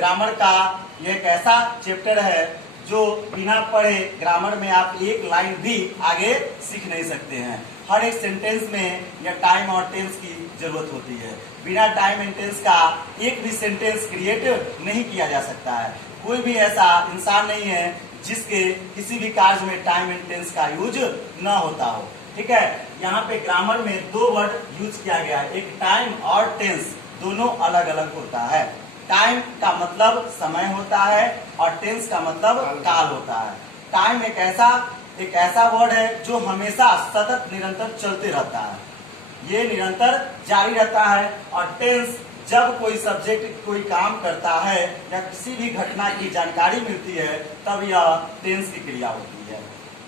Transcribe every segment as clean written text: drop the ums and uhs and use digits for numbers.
Grammar का ये एक ऐसा चैप्टर है जो बिना पढ़े ग्रामर में आप एक लाइन भी आगे सीख नहीं सकते हैं। हर एक सेंटेंस में यह टाइम और टेंस की जरूरत होती है। बिना टाइम एंड टेंस का एक भी सेंटेंस क्रिएट नहीं किया जा सकता है। कोई भी ऐसा इंसान नहीं है जिसके किसी भी कार्य में टाइम एंड टेंस का यूज न होता हो। ठीक है, यहाँ पे ग्रामर में दो वर्ड यूज किया गया है, एक टाइम और टेंस, दोनों अलग अलग होता है। टाइम का मतलब समय होता है और टेंस का मतलब काल होता है। टाइम एक ऐसा वर्ड है जो हमेशा सतत निरंतर चलते रहता है, ये निरंतर जारी रहता है। और टेंस जब कोई सब्जेक्ट कोई काम करता है या किसी भी घटना की जानकारी मिलती है तब यह टेंस की क्रिया होती है।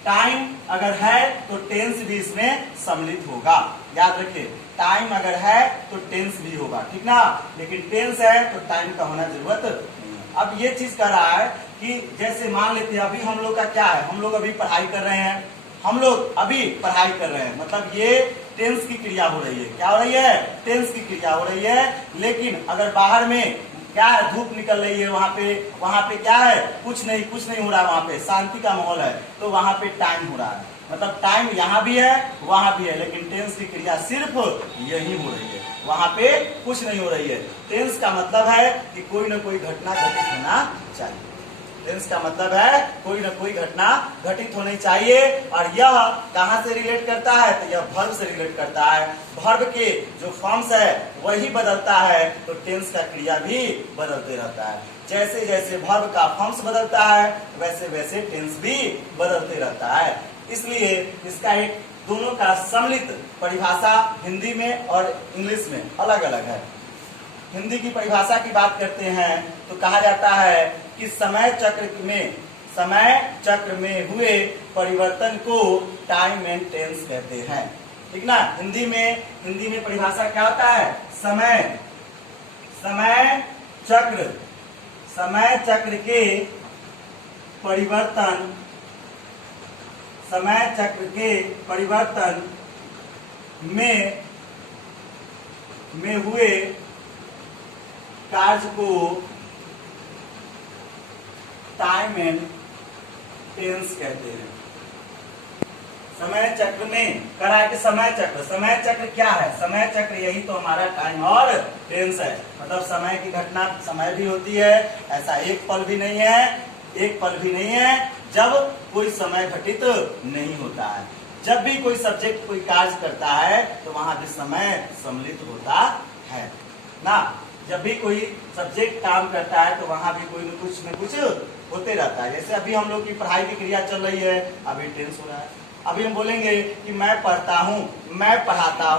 टाइम अगर है तो टेंस भी इसमें सम्मिलित होगा, याद रखिए। टाइम अगर है तो टेंस भी होगा, ठीक ना। लेकिन टेंस है तो टाइम का होना जरूरत नहीं है। अब ये चीज कर रहा है कि जैसे मान लेते हैं अभी हम लोग का क्या है, हम लोग अभी पढ़ाई कर रहे हैं, मतलब ये टेंस की क्रिया हो रही है। क्या हो रही है? टेंस की क्रिया हो रही है। लेकिन अगर बाहर में क्या है, धूप निकल रही है, वहां पे क्या है, कुछ नहीं हो रहा है, वहां पे शांति का माहौल है, तो वहां पे टाइम हो रहा है। मतलब टाइम यहाँ भी है वहां भी है, लेकिन टेंस की क्रिया सिर्फ यही हो रही है, वहां पे कुछ नहीं हो रही है। टेंस का मतलब है कि कोई ना कोई घटना घटित होना चाहिए। टेंस का मतलब है कोई ना कोई घटना घटित होनी चाहिए। और यह कहां से रिलेट करता है? तो यह वर्ब से रिलेट करता है। वर्ब के जो फॉर्म्स है वही बदलता है तो टेंस का क्रिया भी बदलते रहता है। जैसे जैसे वर्ब का फॉर्म्स बदलता है वैसे वैसे टेंस भी बदलते रहता है। इसलिए इसका एक दोनों का सम्मिलित परिभाषा हिंदी में और इंग्लिश में अलग अलग है। हिंदी की परिभाषा की बात करते हैं तो कहा जाता है कि समय चक्र में हुए परिवर्तन को टाइम एंड टेंस कहते हैं, ठीक ना। हिंदी में परिभाषा क्या होता है? समय चक्र के परिवर्तन में हुए कार्य को टाइम एंड टेंस कहते हैं। समय चक्र में करा के समय चक्र क्या है? समय चक्र यही तो हमारा टाइम और टेंस है। मतलब समय की घटना समय भी होती है, ऐसा एक पल भी नहीं है जब कोई समय घटित नहीं होता है। जब भी कोई सब्जेक्ट कोई कार्य करता है तो वहां भी समय सम्मिलित होता है ना। जब भी कोई सब्जेक्ट काम करता है तो वहां भी कोई न कुछ होते रहता है। जैसे अभी हम लोग की पढ़ाई की क्रिया चल रही है, अभी टेंस हो रहा है। अभी हम बोलेंगे कि मैं पढ़ता हूँ, मैं पढ़ाता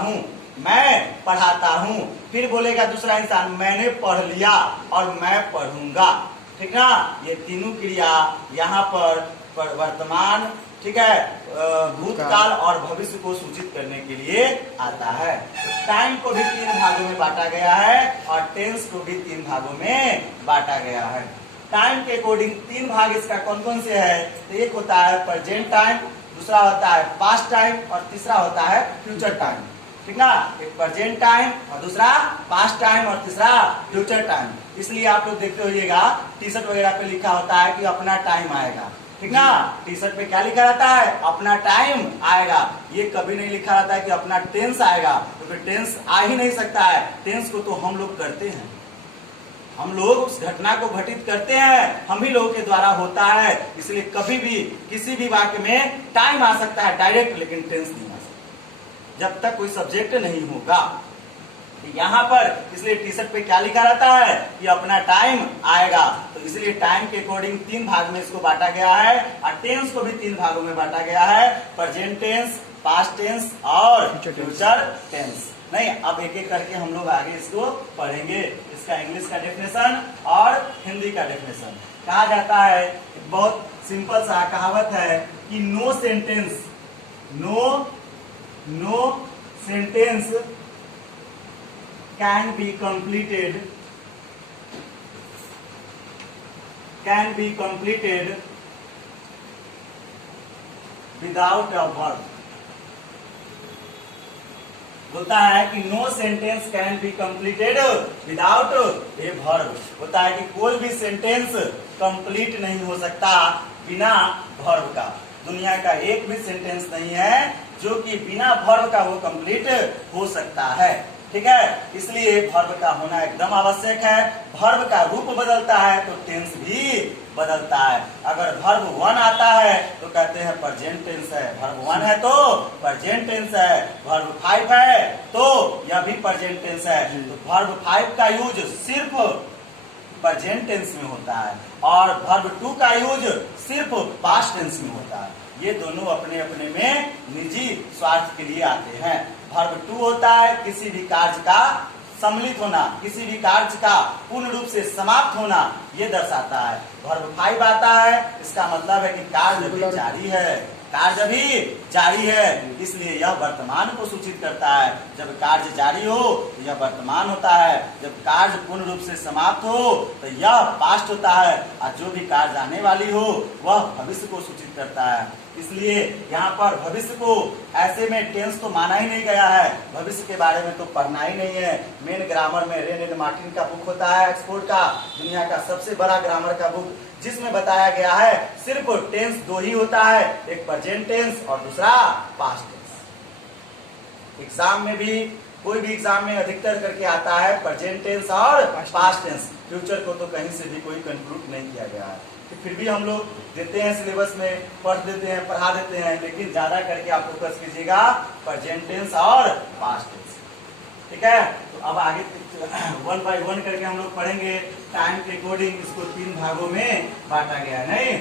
हूँ, फिर बोलेगा दूसरा इंसान मैंने पढ़ लिया और मैं पढ़ूंगा, ठीक ना। ये तीनों क्रिया यहाँ पर वर्तमान, ठीक है, भूतकाल और भविष्य को सूचित करने के लिए आता है। तो टाइम को भी 3 भागों में बांटा गया है और टेंस को भी 3 भागों में बांटा गया है। टाइम के अकॉर्डिंग 3 भाग इसका कौन कौन से है? तो एक होता है प्रेजेंट टाइम, दूसरा होता है पास्ट टाइम और तीसरा होता है फ्यूचर टाइम, ठीक ना। एक प्रेजेंट टाइम और दूसरा पास्ट टाइम और तीसरा फ्यूचर टाइम। इसलिए आप लोग देखते होइएगा टी शर्ट वगैरह पे लिखा होता है कि अपना टाइम आएगा, ठीक ना। टी शर्ट पे क्या लिखा रहता है? अपना टाइम आएगा। ये कभी नहीं लिखा रहता है कि अपना टेंस आएगा, तो फिर टेंस आ ही नहीं सकता है। टेंस को तो हम लोग करते हैं, हम लोग उस घटना को घटित करते हैं, हम ही लोगों के द्वारा होता है। इसलिए कभी भी किसी भी वाक्य में टाइम आ सकता है डायरेक्ट, लेकिन टेंस नहीं आ सकता जब तक कोई सब्जेक्ट नहीं होगा। यहाँ पर इसलिए टी शर्ट पे क्या लिखा रहता है कि अपना टाइम आएगा। तो इसलिए टाइम के अकॉर्डिंग 3 भाग में इसको बांटा गया है और टेंस को भी 3 भागों में बांटा गया है, प्रेजेंट टेंस, पास्ट टेंस और फ्यूचर टेंस। नहीं, अब एक एक करके हम लोग आगे इसको पढ़ेंगे। इसका इंग्लिश का डेफिनेशन और हिंदी का डेफिनेशन। कहा जाता है, बहुत सिंपल सा कहावत है कि no sentence can be completed without a verb. बोलता है कि no sentence can be completed without a verb. होता है कि कोई भी सेंटेंस कंप्लीट नहीं हो सकता बिना वर्ब का। दुनिया का एक भी सेंटेंस नहीं है जो कि बिना वर्ब का वो कंप्लीट हो सकता है। ठीक है, इसलिए वर्ब का होना एकदम आवश्यक है। वर्ब का रूप बदलता है तो टेंस भी बदलता है। अगर वर्ब वन आता है तो कहते हैं प्रेजेंट टेंस है, वर्ब वन है तो प्रेजेंट टेंस है, वर्ब फाइव है तो यह भी प्रेजेंट टेंस है। तो वर्ब फाइव का यूज सिर्फ प्रेजेंट टेंस में होता है और वर्ब टू का यूज सिर्फ पास्ट टेंस में होता है। ये दोनों अपने अपने में निजी स्वार्थ के लिए आते हैं। वर्ब टू होता है किसी भी कार्य का सम्मिलित होना, किसी भी कार्य का पूर्ण रूप से समाप्त होना, ये दर्शाता है। वर्ब फाइव आता है, इसका मतलब है कि कार्य अभी जारी है, कार्य अभी जारी है, इसलिए यह वर्तमान को सूचित करता है। जब कार्य जारी हो तो यह वर्तमान होता है, जब कार्य पूर्ण रूप से समाप्त हो तो यह पास्ट होता है, और जो भी कार्य आने वाली हो वह भविष्य को सूचित करता है। इसलिए यहाँ पर भविष्य को ऐसे में टेंस तो माना ही नहीं गया है, भविष्य के बारे में तो पढ़ना ही नहीं है। मेन ग्रामर में रेन एंड मार्टिन का बुक होता है ऑक्सफोर्ड का, दुनिया का सबसे बड़ा ग्रामर का बुक, जिसमें बताया गया है सिर्फ टेंस दो ही होता है, एक प्रेजेंट टेंस और दूसरा पास्ट टेंस। एग्जाम में भी कोई भी एग्जाम में अधिकतर करके आता है प्रेजेंट टेंस और पास्ट टेंस। फ्यूचर को तो कहीं से भी कोई कंक्लूड नहीं किया गया है। तो फिर भी हम लोग देते हैं सिलेबस में, पढ़ देते हैं, पढ़ा देते हैं, लेकिन ज्यादा करके आप फोकस कीजिएगा प्रेजेंट टेंस और पास्ट टेंस। ठीक है, तो अब आगे वन बाय वन करके हम लोग पढ़ेंगे। टाइम के अकॉर्डिंग इसको 3 भागों में बांटा गया है, नहीं